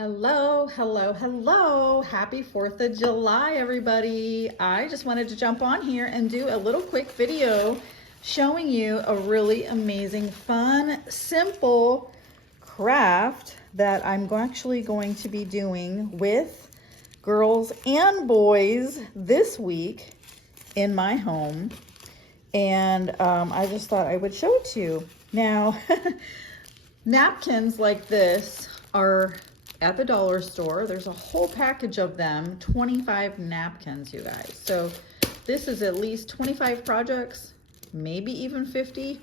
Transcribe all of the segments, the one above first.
Hello, hello, hello. Happy 4th of July, everybody. I just wanted to jump on here and do a little quick video showing you a really amazing, fun, simple craft that I'm actually going to be doing with girls and boys this week in my home. And I just thought I would show it to you. Now, napkins like this are at the dollar store. There's a whole package of them, 25 napkins, you guys. So this is at least 25 projects, maybe even 50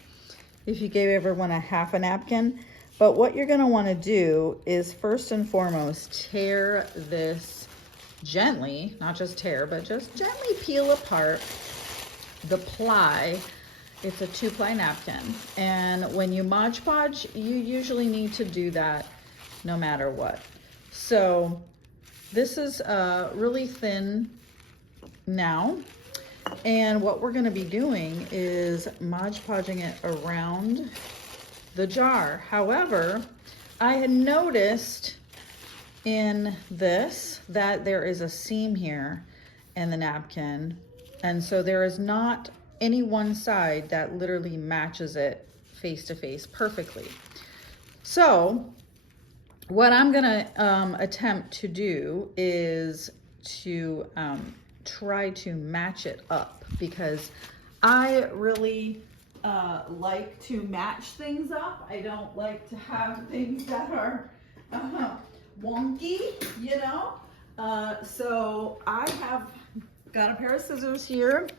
if you gave everyone a half a napkin. But what you're gonna wanna do is first and foremost, tear this gently, not just tear, but just gently peel apart the ply. It's a 2-ply napkin. And when you Mod Podge, you usually need to do that no matter what. So this is really thin now. And what we're gonna be doing is Mod Podging it around the jar. However, I had noticed in this that there is a seam here in the napkin. And so there is not any one side that literally matches it face to face perfectly. So what I'm gonna attempt to do is to try to match it up, because I really like to match things up. I don't like to have things that are wonky, you know? So I have got a pair of scissors here,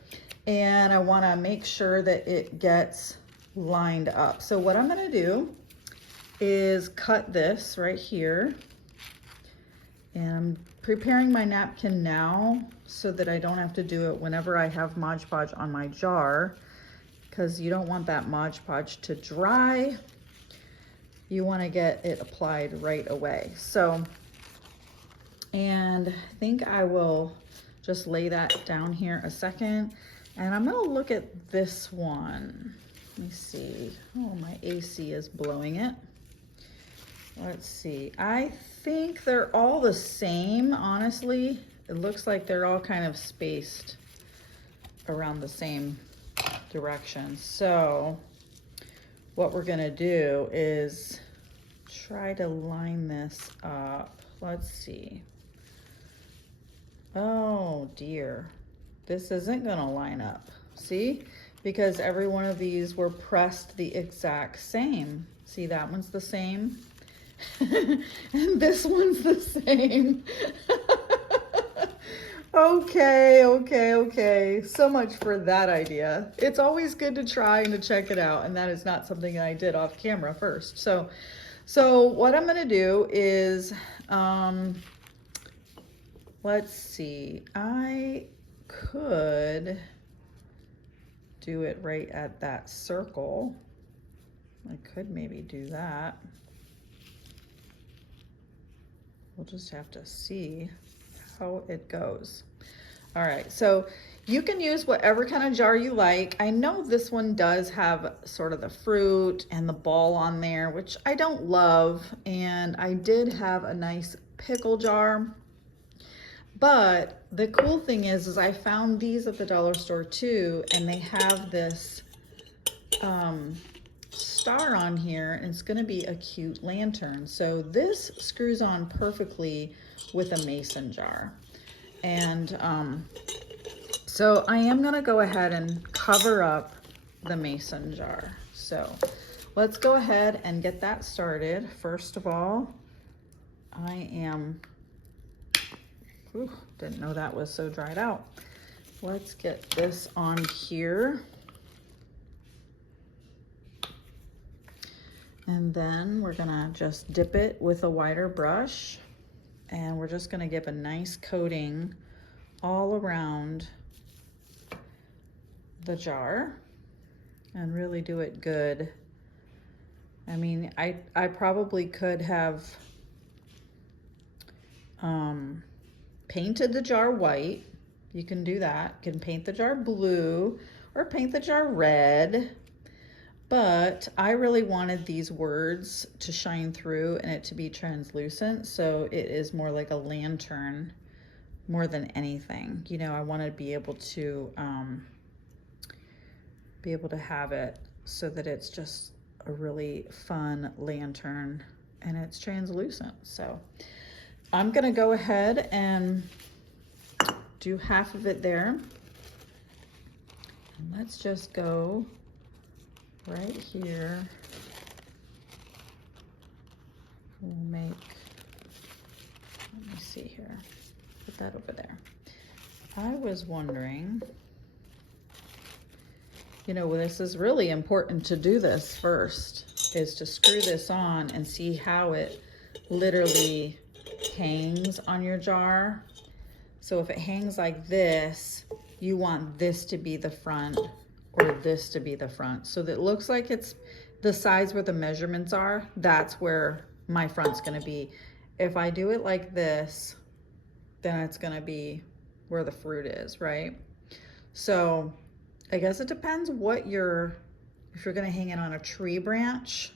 and I wanna make sure that it gets lined up. So what I'm gonna do is cut this right here. And I'm preparing my napkin now so that I don't have to do it whenever I have Mod Podge on my jar, because you don't want that Mod Podge to dry. You want to get it applied right away. So, and I think I will just lay that down here a second. And I'm gonna look at this one. Let me see. Oh, my AC is blowing it. Let's see. I think they're all the same, honestly. It looks like they're all kind of spaced around the same direction. So what we're gonna do is try to line this up. Let's see. Oh dear, this isn't gonna line up. See? Because every one of these were pressed the exact same. See, that one's the same. And this one's the same. Okay. So much for that idea. It's always good to try and to check it out, and that is not something I did off camera first. So what I'm gonna do is, let's see, I could do it right at that circle. I could maybe do that. We'll just have to see how it goes. All right, so you can use whatever kind of jar you like. I know this one does have sort of the fruit and the ball on there, which I don't love. And I did have a nice pickle jar. But the cool thing is I found these at the dollar store too, and they have this star on here, and it's going to be a cute lantern. So this screws on perfectly with a mason jar. And so I am going to go ahead and cover up the mason jar. So let's go ahead and get that started. First of all, didn't know that was so dried out. Let's get this on here. And then we're gonna just dip it with a wider brush, and we're just gonna give a nice coating all around the jar and really do it good. I mean, I probably could have painted the jar white. You can do that. You can paint the jar blue or paint the jar red. but I really wanted these words to shine through and it to be translucent, so it is more like a lantern more than anything. You know, I want to be able to have it so that it's just a really fun lantern and it's translucent. So I'm gonna go ahead and do half of it there. And let's just go right here. We'll make, let me see here, put that over there. I was wondering, you know, this is really important to do this first, is to screw this on and see how it literally hangs on your jar. So if it hangs like this, you want this to be the front or this to be the front. So that it looks like it's the size where the measurements are, that's where my front's gonna be. If I do it like this, then it's gonna be where the fruit is, right? So I guess it depends what if you're gonna hang it on a tree branch,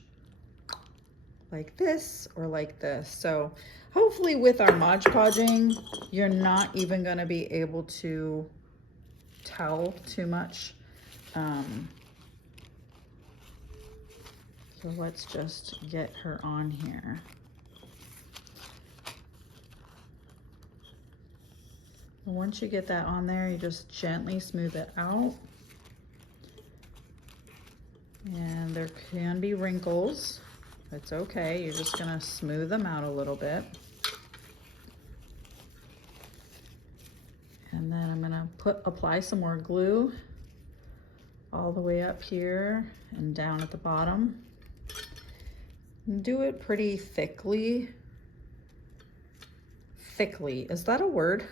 like this or like this. So hopefully with our Mod Podging, you're not even gonna be able to tell too much. So let's just get her on here. And once you get that on there, you just gently smooth it out. And there can be wrinkles. It's okay, you're just gonna smooth them out a little bit. And then I'm gonna apply some more glue all the way up here and down at the bottom. And do it pretty thickly. Thickly, is that a word?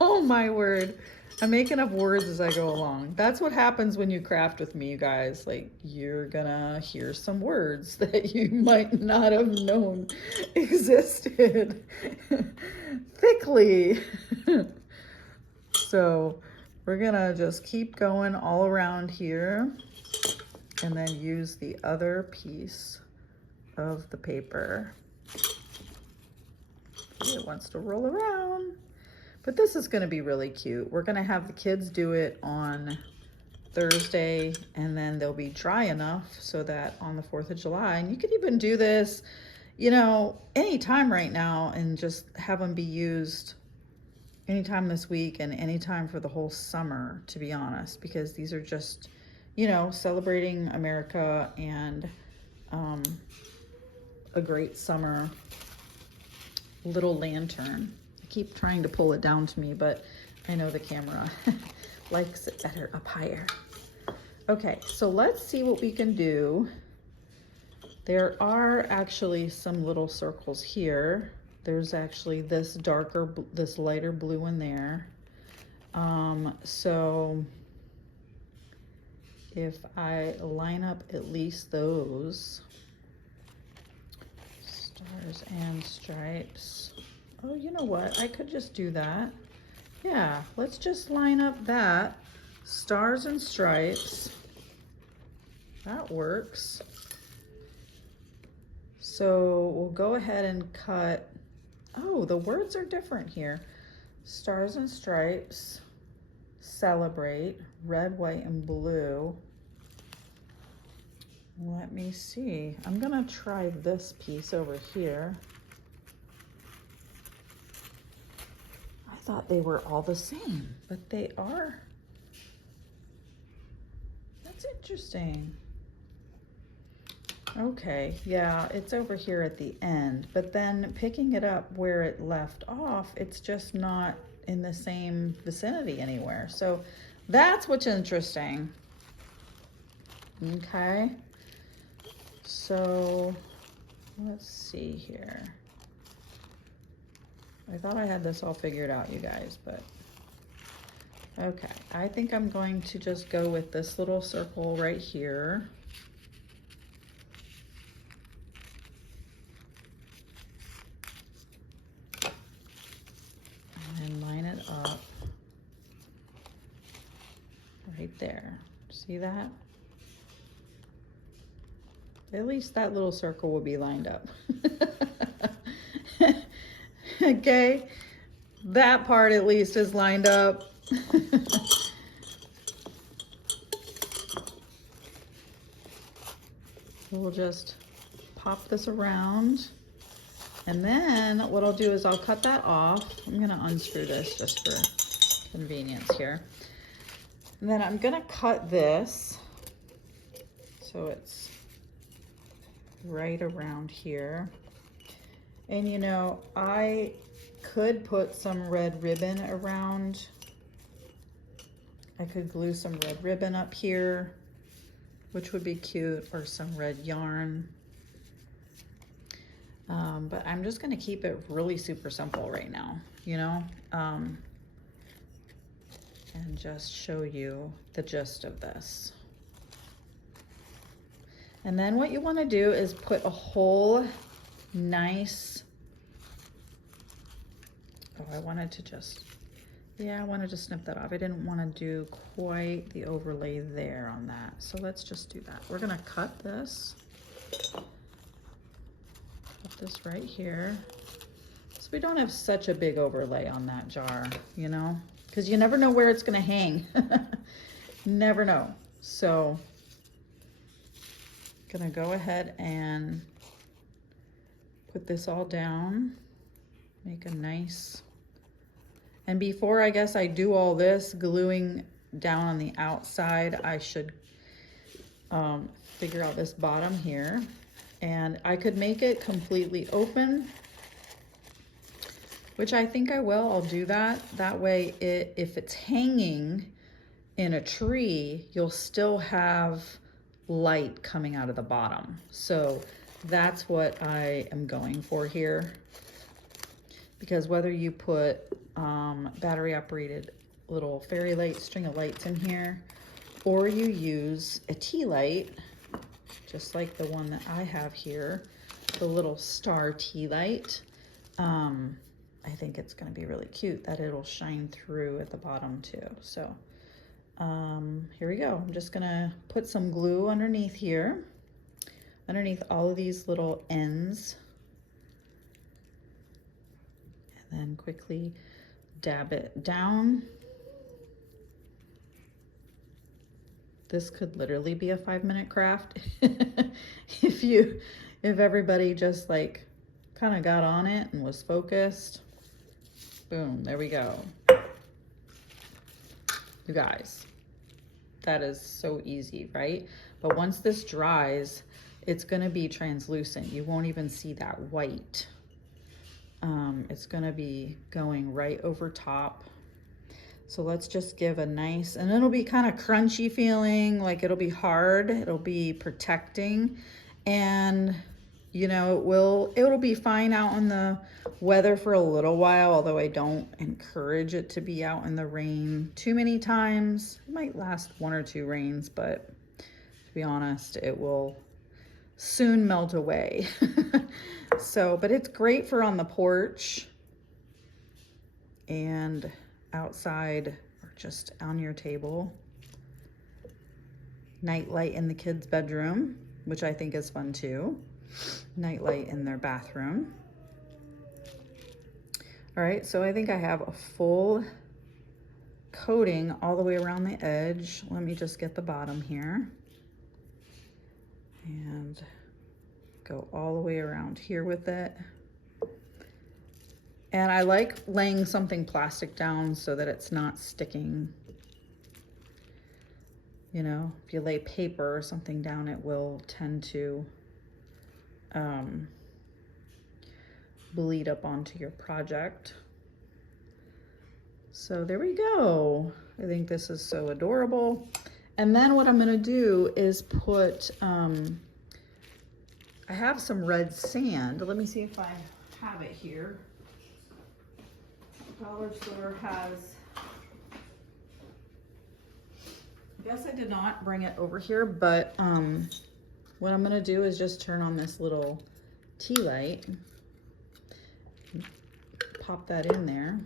Oh my word. I'm making up words as I go along. That's what happens when you craft with me, you guys. Like, you're gonna hear some words that you might not have known existed. Thickly. So we're gonna just keep going all around here and then use the other piece of the paper. It wants to roll around. But this is gonna be really cute. We're gonna have the kids do it on Thursday, and then they'll be dry enough so that on the 4th of July, and you could even do this, you know, anytime right now and just have them be used anytime this week and anytime for the whole summer, to be honest, because these are just, you know, celebrating America and a great summer little lantern. Keep trying to pull it down to me, but I know the camera likes it better up higher. Okay, so let's see what we can do. There are actually some little circles here. There's actually this lighter blue in there. So if I line up at least those stars and stripes. Oh, you know what? I could just do that. Yeah, let's just line up that. Stars and stripes. That works. So we'll go ahead and cut. Oh, the words are different here. Stars and stripes. Celebrate. Red, white, and blue. Let me see. I'm gonna try this piece over here. Thought they were all the same, but they are. That's interesting. Okay, yeah, it's over here at the end, but then picking it up where it left off, it's just not in the same vicinity anywhere. So that's what's interesting. Okay, so let's see here. I thought I had this all figured out, you guys, but okay. I think I'm going to just go with this little circle right here. And line it up right there. See that? At least that little circle will be lined up. Okay, that part at least is lined up. We'll just pop this around. And then what I'll do is I'll cut that off. I'm gonna unscrew this just for convenience here. And then I'm gonna cut this so it's right around here. And you know, I could put some red ribbon around. I could glue some red ribbon up here, which would be cute, or some red yarn. But I'm just gonna keep it really super simple right now, you know, and just show you the gist of this. And then what you wanna do is put a whole nice, oh, I wanted to just, yeah, I wanted to snip that off. I didn't wanna do quite the overlay there on that. So let's just do that. We're gonna cut this. Put this right here. So we don't have such a big overlay on that jar, you know, because you never know where it's gonna hang. Never know. So gonna go ahead and put this all down, make a nice, and before I guess I do all this gluing down on the outside, I should figure out this bottom here. And I could make it completely open, which I think I will. I'll do that. That way, if it's hanging in a tree, you'll still have light coming out of the bottom. So that's what I am going for here. Because whether you put battery operated little fairy light, string of lights in here, or you use a tea light, just like the one that I have here, the little star tea light. I think it's gonna be really cute that it'll shine through at the bottom too. So here we go. I'm just gonna put some glue underneath here, underneath all of these little ends. And then quickly dab it down. This could literally be a 5-minute craft if everybody just like kind of got on it and was focused. Boom, there we go. You guys, that is so easy, right? But once this dries, it's gonna be translucent. You won't even see that white. It's gonna be going right over top. So let's just give a nice, and it'll be kind of crunchy feeling, like it'll be hard, it'll be protecting, and you know, it'll be fine out in the weather for a little while, although I don't encourage it to be out in the rain too many times. It might last 1 or 2 rains, but to be honest, it will soon melt away. So, but it's great for on the porch and outside or just on your table. Night light in the kids' bedroom, which I think is fun too. Night light in their bathroom. All right, so I think I have a full coating all the way around the edge. Let me just get the bottom here and go all the way around here with it. And I like laying something plastic down so that it's not sticking. You know, if you lay paper or something down, it will tend to bleed up onto your project. So there we go. I think this is so adorable. And then what I'm gonna do is put, I have some red sand. Let me see if I have it here. Dollar store has, I guess I did not bring it over here, but what I'm gonna do is just turn on this little tea light, pop that in there,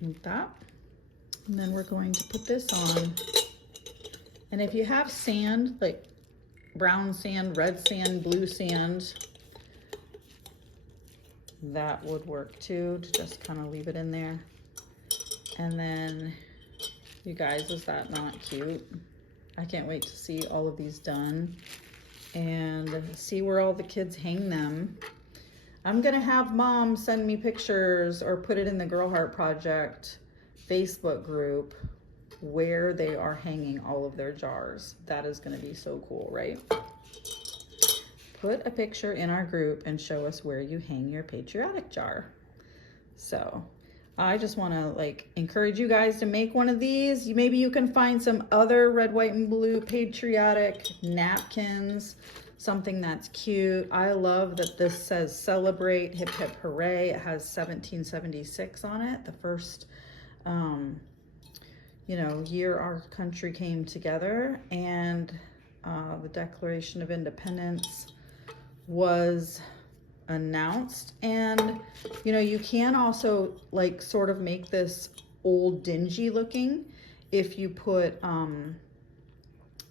like that. And then we're going to put this on. And if you have sand, like brown sand, red sand, blue sand, that would work too, to just kind of leave it in there. And then, you guys, is that not cute? I can't wait to see all of these done and see where all the kids hang them. I'm gonna have Mom send me pictures or put it in the Girl Heart Project Facebook group where they are hanging all of their jars. That is gonna be so cool, right? Put a picture in our group and show us where you hang your patriotic jar. So I just wanna like encourage you guys to make one of these. Maybe you can find some other red, white, and blue patriotic napkins, something that's cute. I love that this says celebrate, hip hip hooray. It has 1776 on it, the first you know, year our country came together, and the Declaration of Independence was announced. And you know, you can also like sort of make this old dingy looking if you put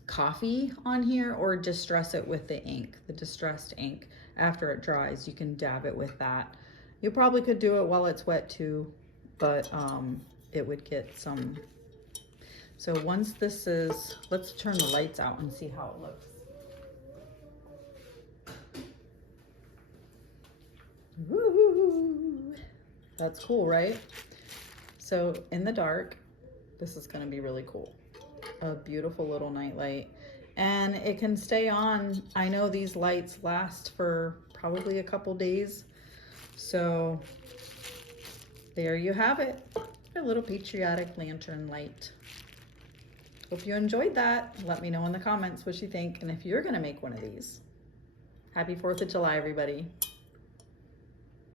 coffee on here, or distress it with the ink, the distressed ink. After it dries, you can dab it with that. You probably could do it while it's wet too, but it would get some. So once this is, let's turn the lights out and see how it looks. Woo! That's cool, right? So in the dark, this is gonna be really cool. A beautiful little night light. And it can stay on. I know these lights last for probably a couple days. So there you have it. A little patriotic lantern light. Hope you enjoyed that. Let me know in the comments what you think and if you're gonna make one of these. Happy 4th of July, everybody.